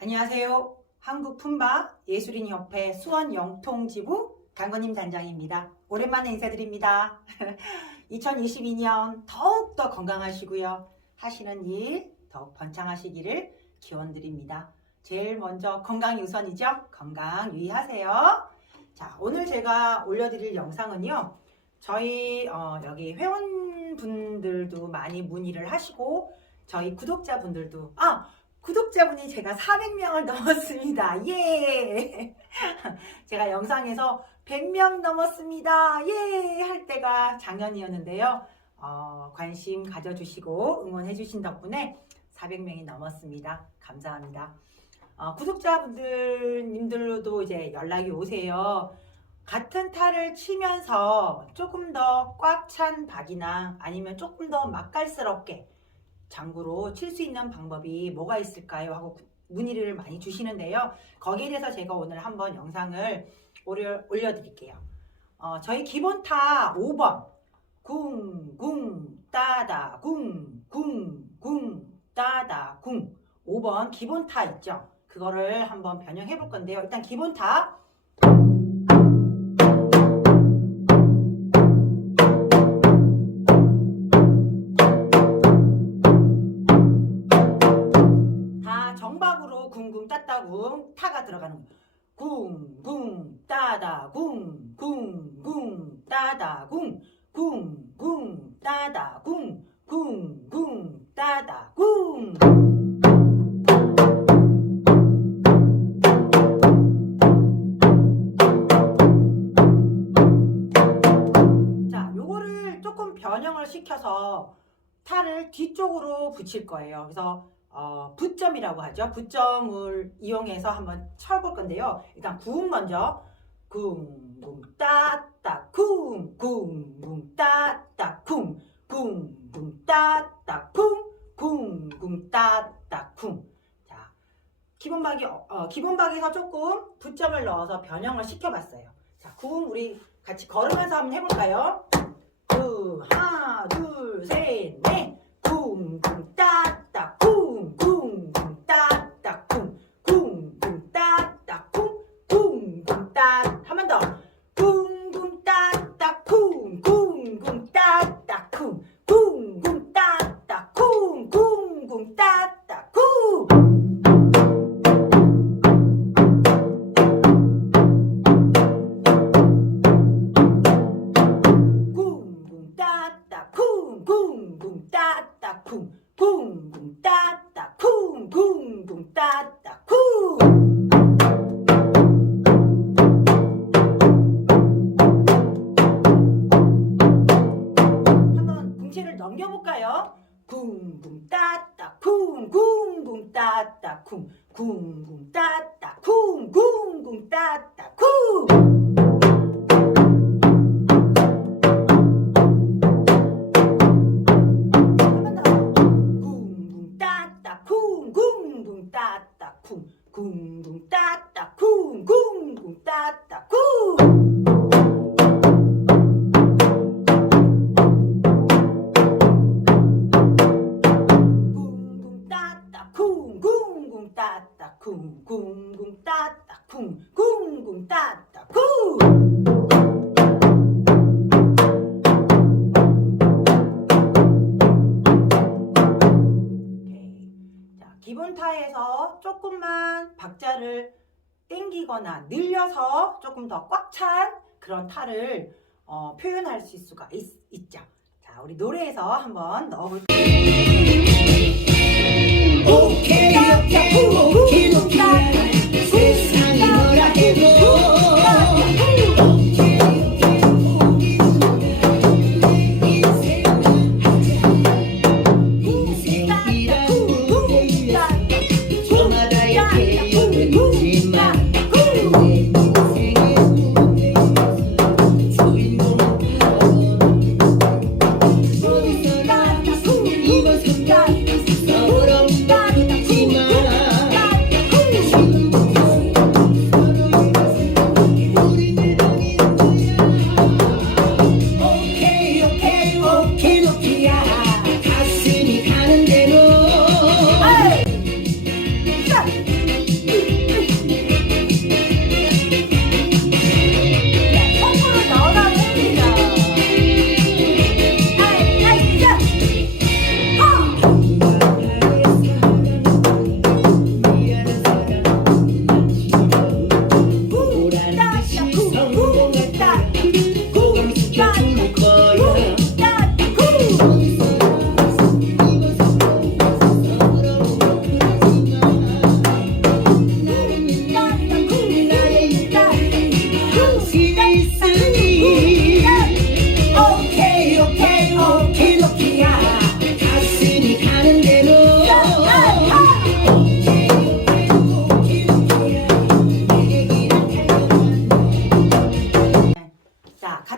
안녕하세요. 한국 품바 예술인 협회 수원 영통지부 강건임 단장입니다. 오랜만에 인사드립니다. 2022년 더욱더 건강하시고요. 하시는 일 더욱 번창하시기를 기원드립니다. 제일 먼저 건강이 우선이죠. 건강 유의하세요. 자, 오늘 제가 올려드릴 영상은요. 저희 어, 여기 회원분들도 많이 문의를 하시고 저희 구독자분들도 아 구독자분이 제가 400명을 넘었습니다. 예. 제가 영상에서 100명 넘었습니다. 예. 할 때가 작년이었는데요. 어, 관심 가져주시고 응원해주신 덕분에 400명이 넘었습니다. 감사합니다. 어, 구독자분들님들로도 이제 연락이 오세요. 같은 탈을 치면서 조금 더 꽉 찬 박이나 아니면 조금 더 맛깔스럽게 장구로 칠 수 있는 방법이 뭐가 있을까요? 하고 구- 문의를 많이 주시는데요. 거기에 대해서 제가 오늘 한번 영상을 올려, 올려 드릴게요. 어, 저희 기본타 5번 궁, 궁, 따다, 궁, 궁, 궁, 따다, 궁 5번 기본타 있죠? 그거를 한번 변형해 볼 건데요. 일단 기본타 따다 궁 궁궁 따다 궁 궁궁 따다 궁 궁궁 따다 궁 자, 요거를 조금 변형을 시켜서 탈을 뒤쪽으로 붙일 거예요. 그래서 어, 붓점이라고 하죠. 붓점을 이용해서 한번 쳐볼 건데요. 일단 궁 먼저 쿵쿵 따따 쿵쿵쿵 따따 쿵쿵쿵 따따 쿵쿵쿵 따따 쿵. 자, 기본박이 어, 어, 기본박에서 조금 붓점을 넣어서 변형을 시켜봤어요. 자, 궁 우리 같이 걸으면서 한번 해볼까요? 쿵 하나 둘 셋 넷 쿵쿵쿵 따따 쿵 한번 궁체를 넘겨볼까요? 쿵쿵 따따 쿵 쿵쿵 따따 쿵 쿵쿵 따따 쿵쿵쿵 따따 쿵 따따 쿵 기본 타에서 조금만 박자를 땡기거나 늘려서 조금 더 꽉 찬 그런 타를 어, 표현할 수 있, 있죠. 자, 우리 노래에서 한번 넣어볼게요.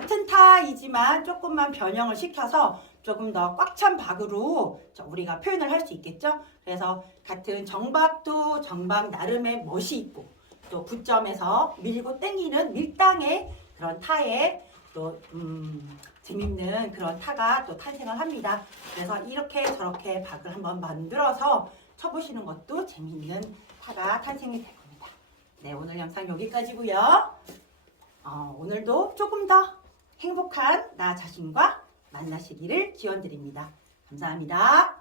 만들어서 조금 더 꽉 찬 박으로 저 우리가 표현을 할 수 있겠죠? 그래서 같은 정박도 정박 나름의 멋이 있고 또 붙점에서 밀고 땡기는 밀당의 그런 타에 또 음, 재밌는 그런 타가 또 탄생을 합니다. 그래서 이렇게 저렇게 박을 한번 만들어서 쳐보시는 것도 재미있는 타가 탄생이 될 겁니다. 네, 오늘 영상 여기까지고요. 어, 오늘도 조금 더 행복한 나 자신과 만나시기를 기원드립니다. 감사합니다.